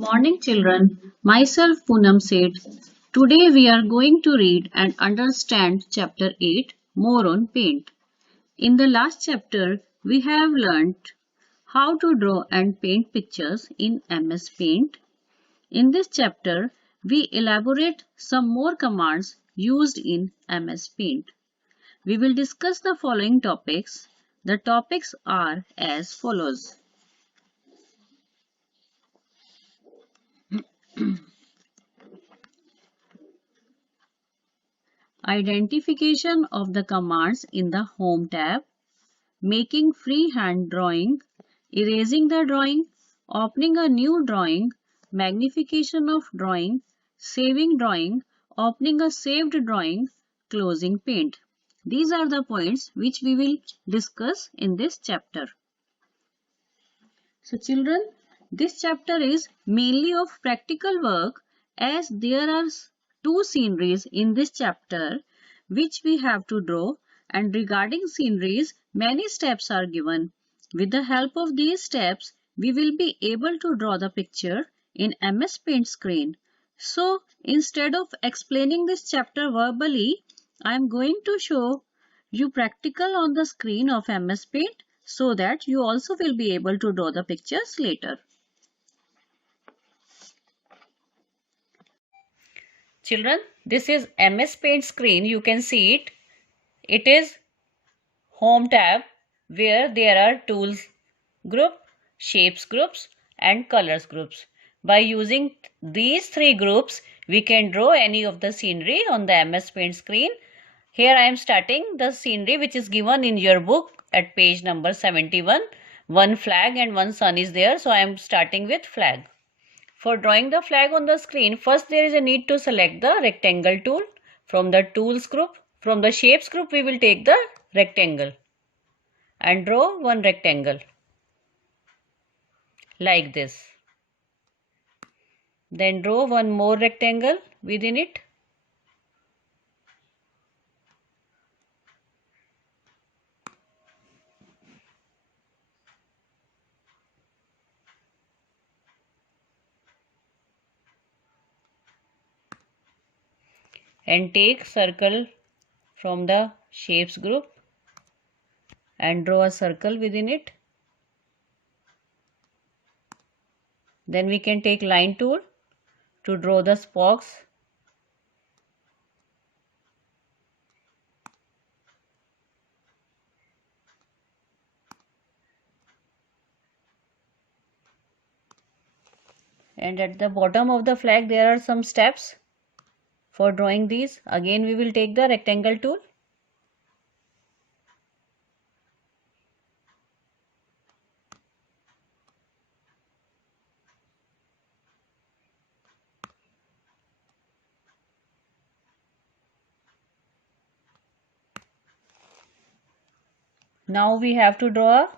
Morning, children. Myself Poonam Seth. Today we are going to read and understand Chapter 8 More on Paint. In the last chapter, we have learnt how to draw and paint pictures in MS Paint. In this chapter, we elaborate some more commands used in MS Paint. We will discuss the following topics. The topics are as follows. Identification of the commands in the Home tab, making freehand drawing, erasing the drawing, opening a new drawing, magnification of drawing, saving drawing, opening a saved drawing, closing paint. These are the points which we will discuss in this chapter. So children, this chapter is mainly of practical work as there are two sceneries in this chapter which we have to draw, and regarding sceneries many steps are given. With the help of these steps we will be able to draw the picture in MS Paint screen. So instead of explaining this chapter verbally, I am going to show you practical on the screen of MS Paint so that you also will be able to draw the pictures later. Children, this is MS Paint screen. You can see it. It is Home tab where there are tools group, shapes groups and colors groups. By using these three groups, we can draw any of the scenery on the MS Paint screen. Here I am starting the scenery which is given in your book at page number 71. One flag and one sun is there, so I am starting with flag. For drawing the flag on the screen, first there is a need to select the rectangle tool from the tools group. From the shapes group, we will take the rectangle and draw one rectangle like this. Then draw one more rectangle within it. And take circle from the shapes group and draw a circle within it. Then we can take line tool to draw the spokes. And at the bottom of the flag there are some steps. For drawing these, again we will take the rectangle tool. Now we have to draw a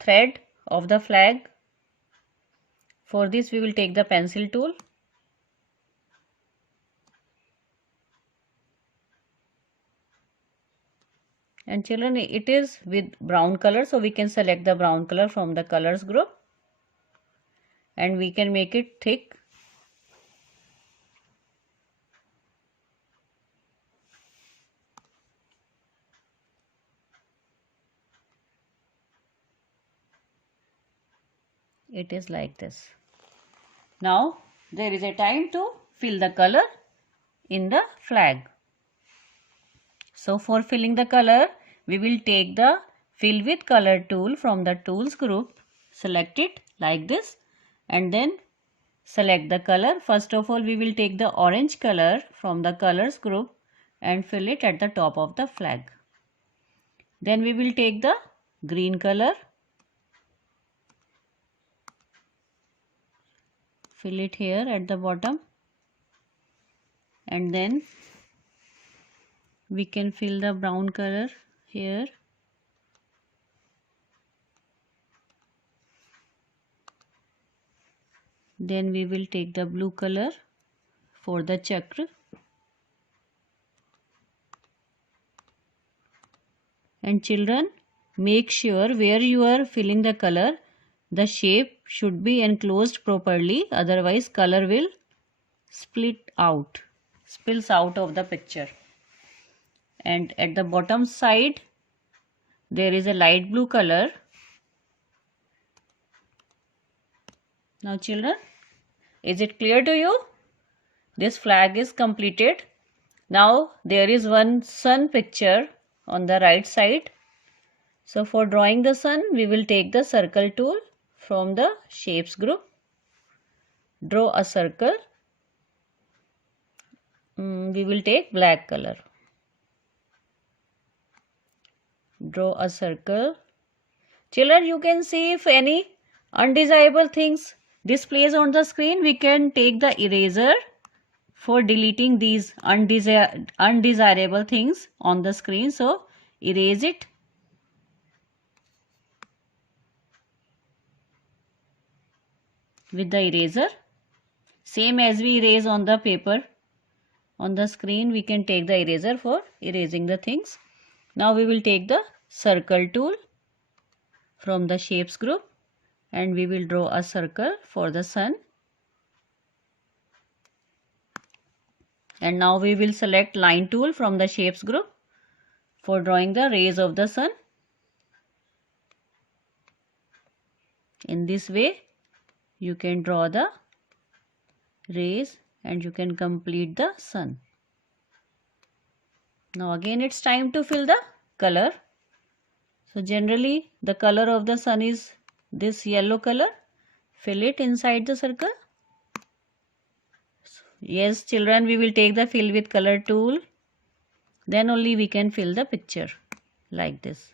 thread of the flag. For this we will take the pencil tool. And children, it is with brown color, so we can select the brown color from the colors group and we can make it thick. It is like this. Now there is a time to fill the color in the flag. So for filling the color, we will take the fill with color tool from the tools group, select it like this and then select the color. First of all, we will take the orange color from the colors group and fill it at the top of the flag. Then we will take the green color, fill it here at the bottom, and then we can fill the brown color here. Then we will take the blue color for the chakra. And children, make sure where you are filling the color, the shape should be enclosed properly, otherwise color will spills out of the picture. And at the bottom side there is a light blue color. Now children, is it clear to you? This flag is completed. Now there is one sun picture on the right side. So for drawing the sun, we will take the circle tool from the shapes group. Draw a circle. We will take black color. Draw a circle. Children, you can see if any undesirable things displays on the screen, we can take the eraser for deleting these undesirable things on the screen. So erase it. With the eraser, same as we erase on the paper on the screen, we can take the eraser for erasing the things. Now we will take the circle tool from the shapes group and we will draw a circle for the sun. And now we will select line tool from the shapes group for drawing the rays of the sun. In this way you can draw the rays and you can complete the sun. Now again it's time to fill the color. So generally the color of the sun is this yellow color. Fill it inside the circle. Yes children, we will take the fill with color tool. Then only we can fill the picture like this.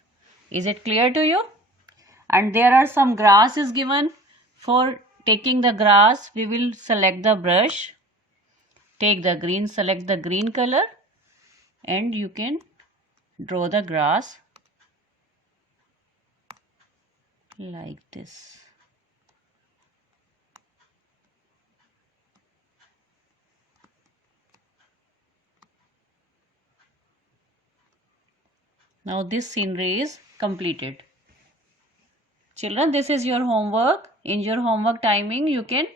Is it clear to you? And there are some grass is given. For taking the grass, we will select the brush. Take the green, select the green color and you can draw the grass like this. Now this scenery is completed. Children, this is your homework. In your homework timing, you can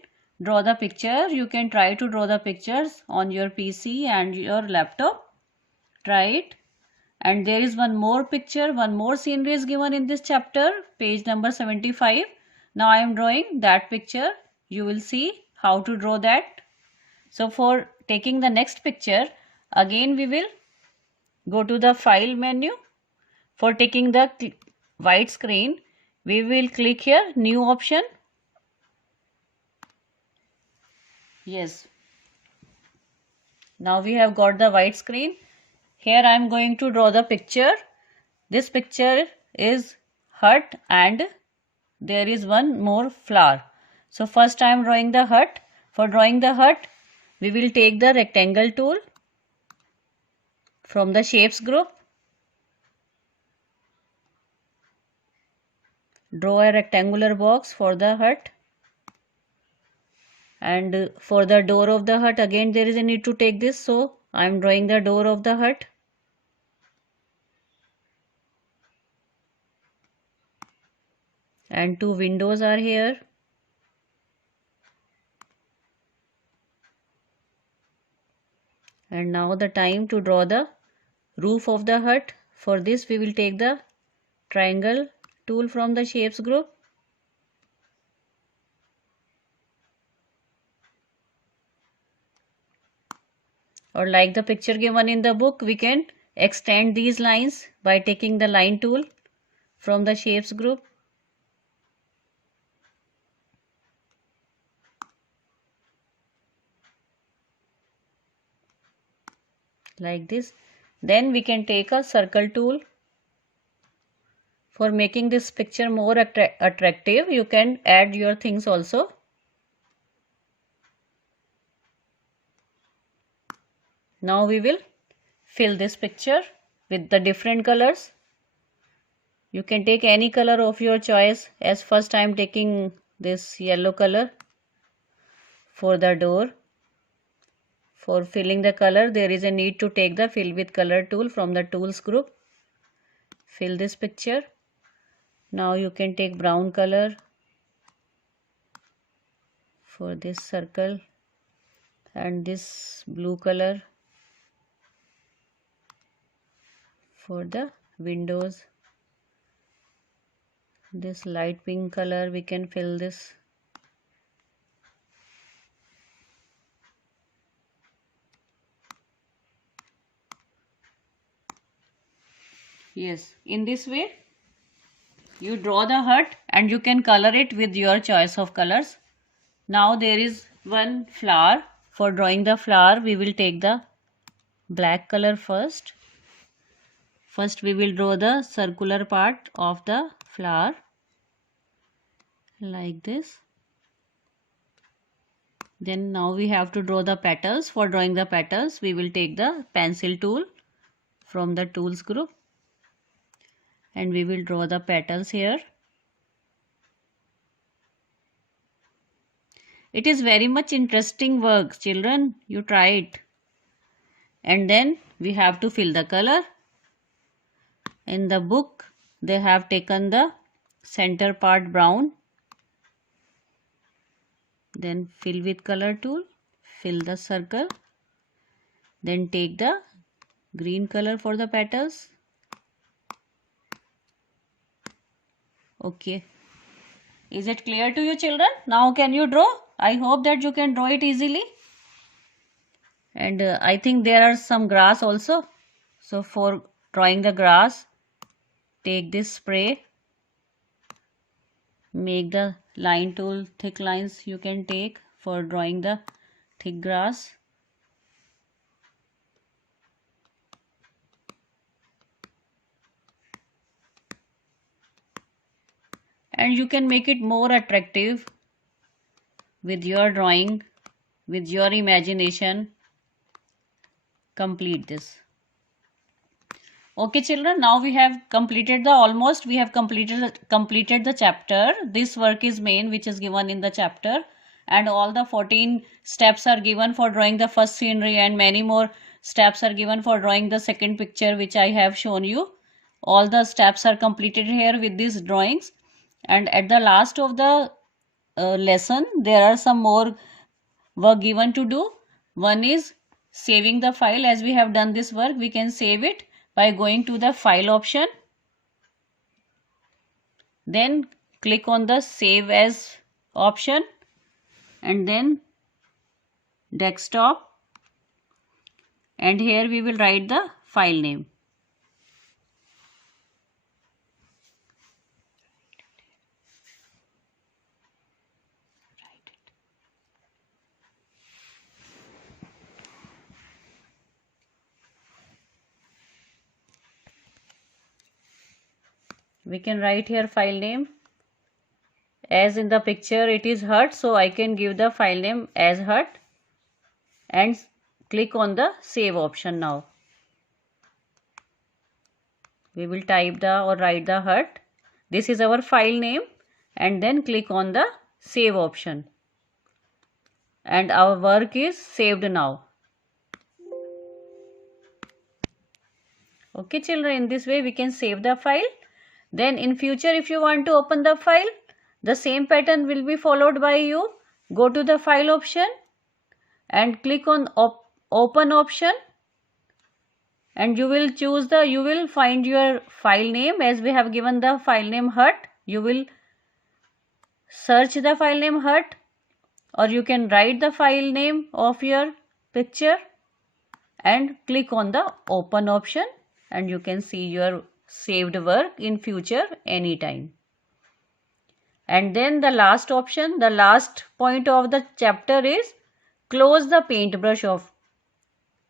draw the picture. You can try to draw the pictures on your PC and your laptop. Try it. And there is one more picture, one more scenery is given in this chapter, page number 75. Now I am drawing that picture. You will see how to draw that. So for taking the next picture, again we will go to the file menu. For taking the white screen, we will click here, new option. Yes. Now we have got the white screen. Here I am going to draw the picture. This picture is hut and there is one more flower. So first I am drawing the hut. For drawing the hut, we will take the rectangle tool from the shapes group. Draw a rectangular box for the hut. And for the door of the hut, again there is a need to take this. So I am drawing the door of the hut. And two windows are here. And now the time to draw the roof of the hut. For this we will take the triangle tool from the shapes group. Or like the picture given in the book, we can extend these lines by taking the line tool from the shapes group. Like this. Then we can take a circle tool. For making this picture more attractive, you can add your things also. Now we will fill this picture with the different colors. You can take any color of your choice. As first I am taking this yellow color for the door. For filling the color, there is a need to take the fill with color tool from the tools group. Fill this picture. Now you can take brown color for this circle and this blue color for the windows. This light pink color we can fill this. Yes, in this way you draw the hut and you can color it with your choice of colors. Now there is one flower. For drawing the flower we will take the black color first. First we will draw the circular part of the flower like this. Then now we have to draw the petals. For drawing the petals we will take the pencil tool from the tools group and we will draw the petals here. It is very much interesting work, children. You try it. And then we have to fill the color. In the book they have taken the center part brown. Then fill with color tool, fill the circle. Then take the green color for the petals. Okay. Is it clear to you, children? Now can you draw? I hope that you can draw it easily. And I think there are some grass also. So for drawing the grass, take this spray. Make the line tool, thick lines you can take for drawing the thick grass. And you can make it more attractive with your drawing, with your imagination. Complete this. Okay children, now we have completed completed the chapter. This work is main which is given in the chapter, and all the 14 steps are given for drawing the first scenery, and many more steps are given for drawing the second picture which I have shown you. All the steps are completed here with these drawings, and at the last of the lesson there are some more work given to do. One is saving the file. As we have done this work, we can save it by going to the file option. Then click on the save as option and then desktop, and here we will write the file name. We can write here file name. As in the picture it is hut, so I can give the file name as hut and click on the save option. Now we will type the or write the hut. This is our file name, and then click on the save option, and our work is saved now. Okay children, in this way we can save the file. Then in future if you want to open the file, the same pattern will be followed by you. Go to the file option and click on open option, and you will find your file name. As we have given the file name hut, you will search the file name hut, or you can write the file name of your picture and click on the open option, and you can see your saved work in future anytime. And then the last option, the last point of the chapter is close the paintbrush off.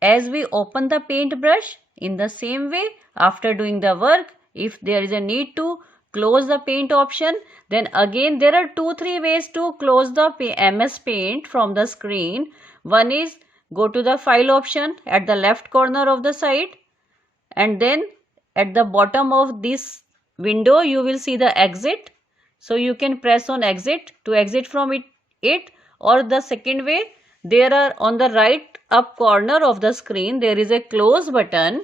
As we open the paintbrush, in the same way, after doing the work, if there is a need to close the paint option, then again there are 2-3 ways to close the MS Paint from the screen. One is go to the file option at the left corner of the side, and then at the bottom of this window you will see the exit. So you can press on exit to exit from it. Or the second way, there are on the right up corner of the screen there is a close button.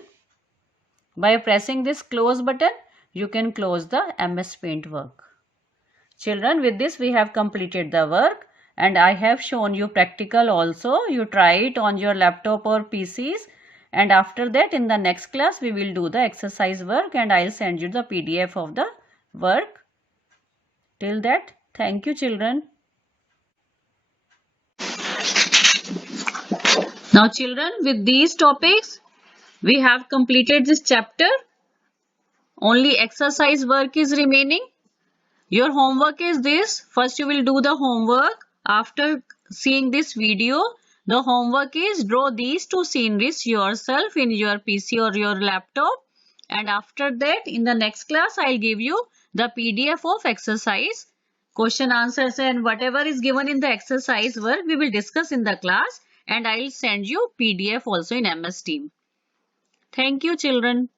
By pressing this close button you can close the MS Paint work. Children, with this we have completed the work. and I have shown you practical also. You try it on your laptop or PCs, and after that in the next class we will do the exercise work and I'll send you the PDF of the work. Till that, thank you children. Now children, with these topics we have completed this chapter. Only exercise work is remaining. Your homework is this. First you will do the homework. After seeing this video, the homework is draw these two sceneries yourself in your PC or your laptop. And after that, in the next class, I'll give you the PDF of exercise, question answers and whatever is given in the exercise work, we will discuss in the class and I'll send you PDF also in MS Team. Thank you children.